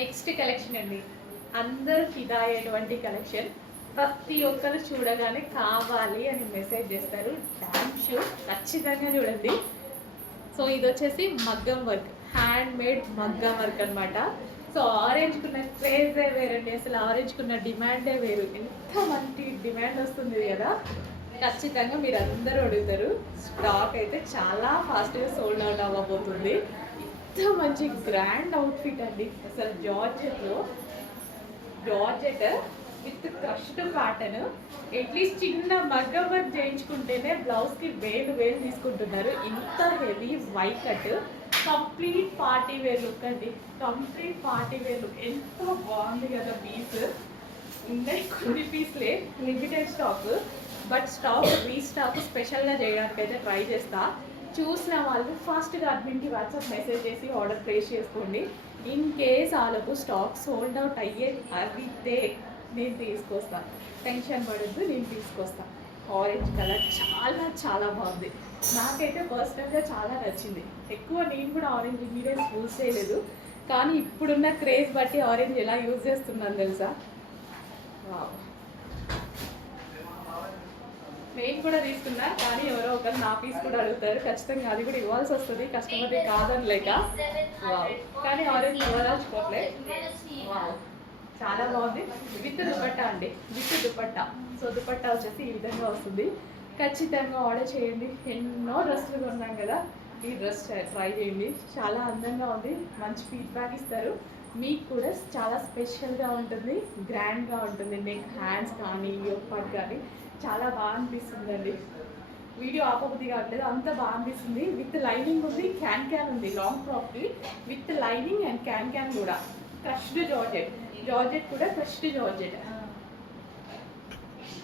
Next collection అండి, అందరూ ఫిదా అయ్యేటువంటి కలెక్షన్. ప్రతి ఒక్కరు చూడగానే కావాలి అని మెసేజ్ చేస్తారు. డామ్ షూర్ ఖచ్చితంగా చూడండి. సో ఇది వచ్చేసి మగ్గం వర్క్, హ్యాండ్ మేడ్ మగ్గం వర్క్ అనమాట. సో ఆరెంజ్కున్న క్రేజే వేరండి, అసలు ఆరెంజ్కున్న డిమాండే వేరు. ఎంత మంచి డిమాండ్ వస్తుంది కదా, ఖచ్చితంగా మీరు అందరూ అడుగుతారు. స్టాక్ అయితే చాలా ఫాస్ట్గా సోల్డ్ అవుట్ అవ్వబోతుంది. ఎంత మంచి గ్రాండ్ అవుట్ఫిట్ అండి, అసలు georgette with crushed cotton. At least చిన్న మగ్గం వర్క్ చేయించుకుంటేనే బ్లౌజ్కి వేలు తీసుకుంటున్నారు. ఇంత heavy white cut, complete party wear look అండి, కంప్లీట్ పార్టీ వేర్ లుక్. ఎంత బాగుంది కదా పీస్. ఉన్నాయి కొన్ని పీస్లే, limited stock, but stock restock స్పెషల్గా చేయడానికి అయితే ట్రై చేస్తా. చూసిన వాళ్ళు ఫాస్ట్గా అడ్మిన్కి వాట్సాప్ మెసేజ్ చేసి ఆర్డర్ ప్లేస్ చేసుకోండి. ఇన్ కేస్ వాళ్ళకు స్టాక్ సోల్డ్ అవుట్ అయితే నేను తీసుకొస్తాను, టెన్షన్ పడద్దు, నేను తీసుకొస్తాను. ఆరెంజ్ కలర్ చాలా చాలా బాగుంది, నాకైతే పర్సనల్గా చాలా నచ్చింది. ఎక్కువ నేను కూడా ఆరెంజ్ ఇంగ్రీడియంట్స్ యూజ్ చేయలేదు, కానీ ఇప్పుడున్న క్రేజ్ బట్టి ఆరెంజ్ ఎలా యూజ్ చేస్తున్నాను తెలుసా. నేను కూడా తీసుకున్నా, కానీ ఎవరో ఒకరు నా పీస్ కూడా అడుగుతారు, ఖచ్చితంగా అది కూడా ఇవ్వాల్సి వస్తుంది, కస్టమర్ది కాదని లేక. కానీ ఆరెంజ్ ఇవ్వాల్సిపోట్లే. చాలా బాగుంది. విత్ దుపట్టా అండి, విత్ దుపట్టా. సో దుపట్టా వచ్చేసి ఈ విధంగా వస్తుంది. ఖచ్చితంగా ఆర్డర్ చేయండి. ఎన్నో డ్రెస్సులు కొన్నాం కదా, ఈ డ్రెస్ ట్రై చేయండి, చాలా అందంగా ఉంది. మంచి ఫీడ్బ్యాక్ ఇస్తారు, మీకు కూడా చాలా స్పెషల్గా ఉంటుంది, గ్రాండ్గా ఉంటుంది. నెక్, హ్యాండ్స్ కానీ యోక్ పార్ట్ కానీ చాలా బాగా అనిపిస్తుంది అండి. వీడియో ఆపబుద్ధి కావట్లేదు, అంత బాగా అనిపిస్తుంది. విత్ లైనింగ్ ఉంది, క్యాన్ ఉంది, లాంగ్ ఫ్రాక్కి విత్ లైనింగ్ అండ్ క్యాన్ కూడా. క్రష్డ్ జార్జెట్ కూడా క్రష్డ్ జార్జెట్.